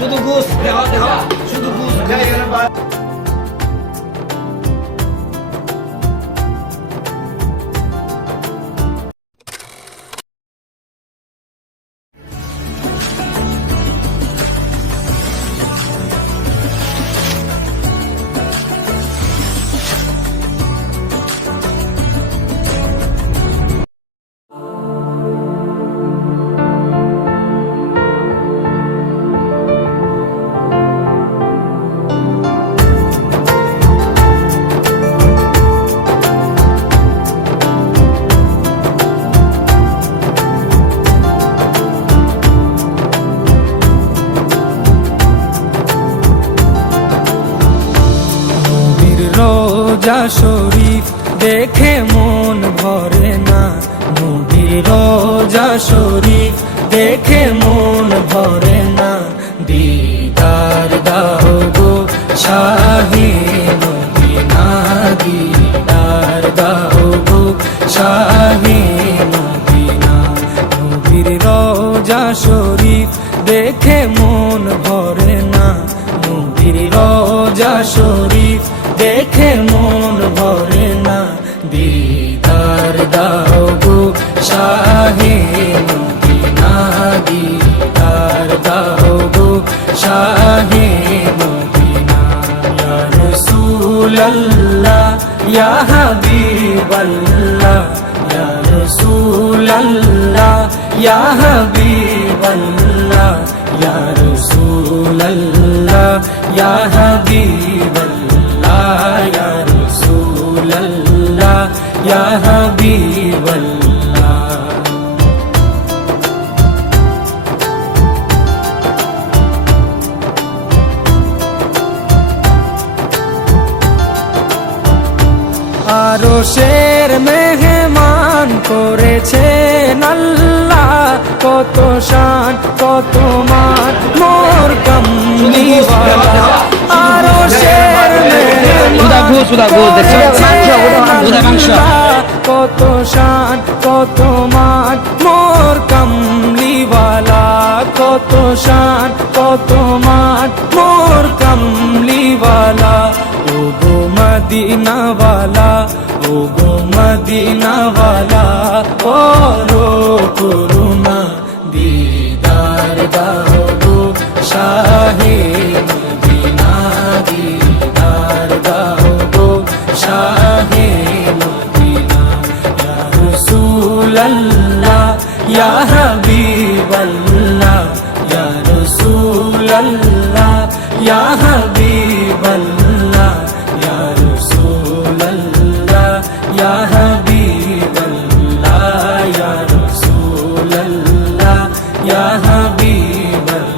শুধু ঘুষ দেওয়া শুধু ঘুষ দেয়। রোজা শরীফ দেখে মন ভরে না, নবীর রোজা শরীফ দেখে মন ভরে না। দিদার দাও গো শাহে মদিনা, দিদার দাও গো শাহে মদিনা। নবীর রোজা শরীফ দেখে মন ভরে না, নবীর রোজা শরীফ দেখে মন ভরে না। দিদার দাও গো শাহে মদিনা, দিদার দাও গো শাহে মদিনা। ইয়া রাসূলুল্লাহ ইয়া হাবিবাল্লাহ, ইয়া রাসূলুল্লাহ ইয়া হাবিবাল্লাহ, ইয়া রাসূলুল্লাহ ইয়া হাবিবাল্লাহ, ইয়া রাসূলুল্লাহ ইয়া হাবিবাল্লাহ। আরশের মেহমান করেছেন আল্লাহ, কত শান কত মান মোর কামলিওয়ালা। আরশের মেহমান কত শান কত মান মোর কামলিওয়ালা, কত শান কত মান মোর কামলিওয়ালা। ও গো মদিনাওয়ালা, ও গো মদিনাওয়ালা, করো করুণা দিদার দাও গো শাহে মদিনা, দিদার দাও গো শাহে মদিনা। ইয়া রাসূলুল্লাহ ইয়া হাবিবাল্লাহ, ইয়া রাসূলুল্লাহ ইয়া হাবিবাল্লাহ, ইয়া রাসূলুল্লাহ ইয়া হাবিবাল্লাহ, ইয়া রাসূলুল্লাহ ইয়া হাবিবাল্লাহ।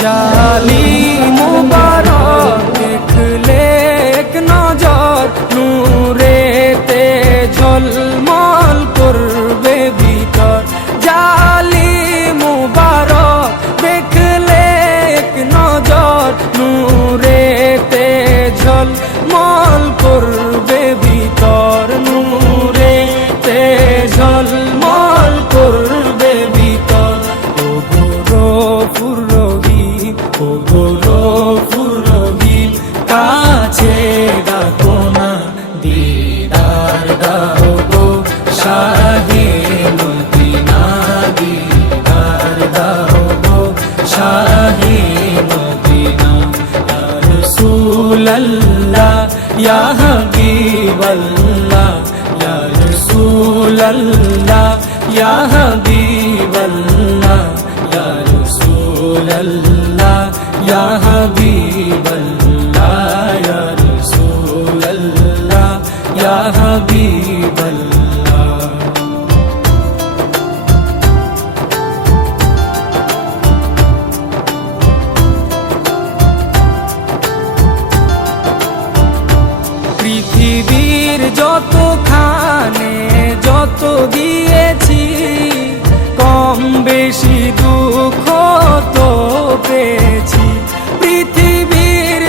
জালি মুবারক দেখলে এক নজর, নূরেতে ঝলমল করবে ভিতর। জালি মুবারক দেখলে এক নজর, নূরেতে ঝলমল করবে ভিতর, নূরেতে ঝলমল করবে ভিতর। ও গো গফুর রহিম, ও গো গফুর রহিম, কাছে ডাকো না দিদার দাও গো শাহে মদিনা, দিদার দাও গো শাহে মদিনা। ইয়া রাসূলুল্লাহ ইয়া হাবিবাল্লাহ, ইয়া রাসূলুল্লাহ ইয়া হাবিবাল্লাহ, ইয়া রাসূলুল্লাহ ইয়া হাবিবাল্লাহ, ইয়া রাসূলুল্লাহ ইয়া হাবিবাল্লাহ। পৃথিবীর যতখানে যত দিয়েছি, কম বেশি দুঃখ তো পেয়েছি। পৃথিবীর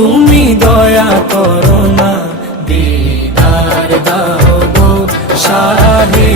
তুমি দয়া করো না, দিদার দাও গো শাহে